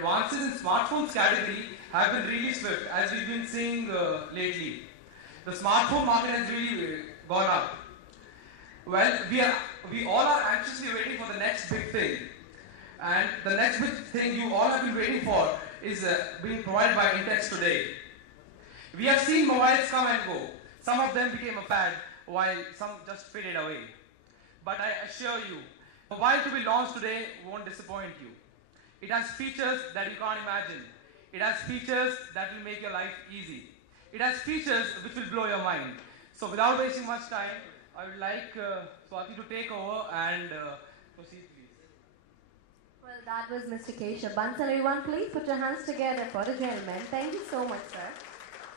advances in smartphones category have been really swift, as we've been seeing lately. The smartphone market has really gone up. Well, we all are anxiously waiting for the next big thing. And the next big thing you all have been waiting for is being provided by Intex today. We have seen mobiles come and go. Some of them became a fad, while some just faded away. But I assure you, mobile to be launched today won't disappoint you. It has features that you can't imagine. It has features that will make your life easy. It has features which will blow your mind. So without wasting much time, I would like Swati to take over and proceed, please. Well, that was Mr. Keshav Bansal. Everyone, please put your hands together for the gentleman. Thank you so much, sir.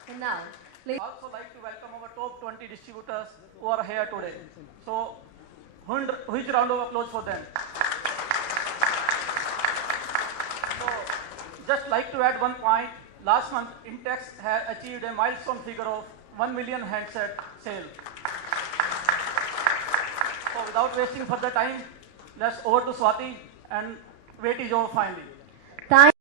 And now, please. I also like to welcome our top 20 distributors who are here today. So, huge round of applause for them. So, just like to add one point. Last month, Intex had achieved a milestone figure of 1 million handset sale. So, without wasting further time, let's over to Swati and wait is over finally. Thank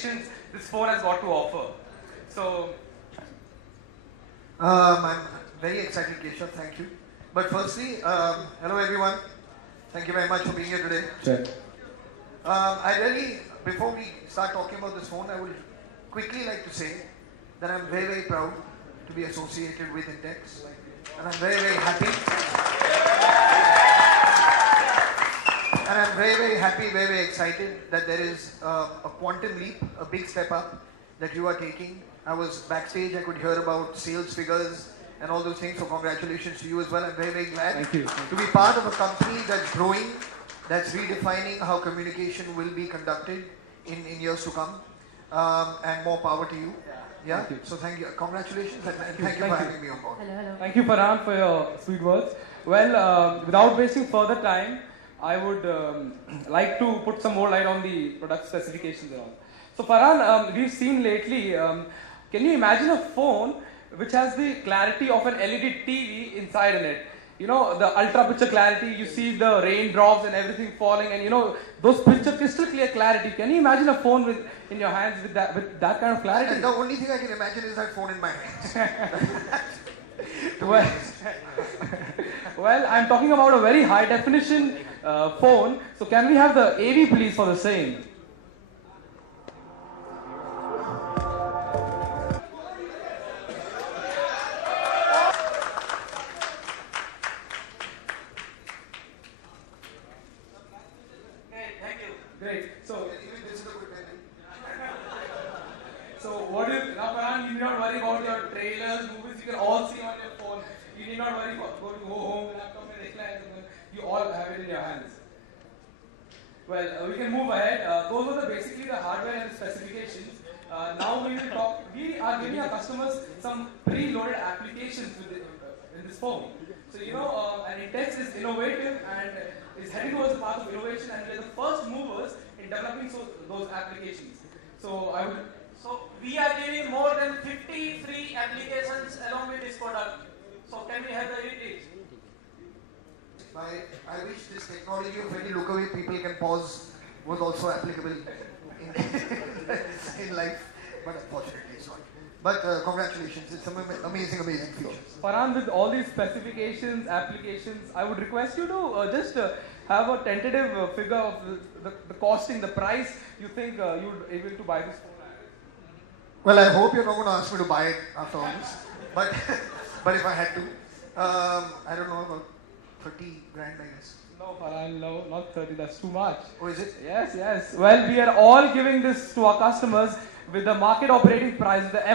specifications this phone has got to offer. So, I'm very excited, Keshav. Thank you. But firstly, hello everyone. Thank you very much for being here today. sure. Before we start talking about this phone, I would quickly like to say that I'm very, very proud to be associated with Intex. And I'm very, very happy. And I'm very, very happy, very, very excited that there is a quantum leap, a big step up that you are taking. I was backstage, I could hear about sales figures and all those things, so congratulations to you as well. I'm very, very glad Thank you. to be part of a company that's growing, that's redefining how communication will be conducted in years to come, and more power to you. Yeah, Thank you. so thank you, congratulations, and thank you for having me on board. Hello, hello. Thank you, Farhan, for your sweet words. Well, without wasting further time, I would like to put some more light on the product specifications and all. So, Farhan, we've seen lately, can you imagine a phone which has the clarity of an LED TV inside in it? You know, the ultra picture clarity, you see the raindrops and everything falling, and you know, those picture crystal clear clarity. Can you imagine a phone in your hands with that kind of clarity? And the only thing I can imagine is that phone in my hands. Well, well, I'm talking about a very high definition phone. So can we have the AV please for the same? Great. So what if now, Farhan, you need not worry about your trailers, movies. You can all see on your phone. You need not worry about going to go home, laptop, and recline. You all have it in your hands. Well, we can move ahead. Those were basically the hardware and the specifications. Now we will talk. We are giving our customers some pre-loaded applications in this phone. So you know, and Intex is innovative and is heading towards the path of innovation, and we are the first movers in developing those applications. So we are giving more than 50 free applications along with this product. So can we have the details? I wish this technology of any look away people can pause was also applicable in life, but unfortunately it's not. But congratulations, it's some amazing features. Farhan, with all these specifications, applications, I would request you to just have a tentative figure of the costing, the price you think you would be able to buy this phone. Well, I hope you're not going to ask me to buy it after all this, but if I had to, I don't know, about 30 grand, I guess. No, Farhan, no, not 30, that's too much. Oh, is it? Yes, yes. Well, we are all giving this to our customers with the market operating price, the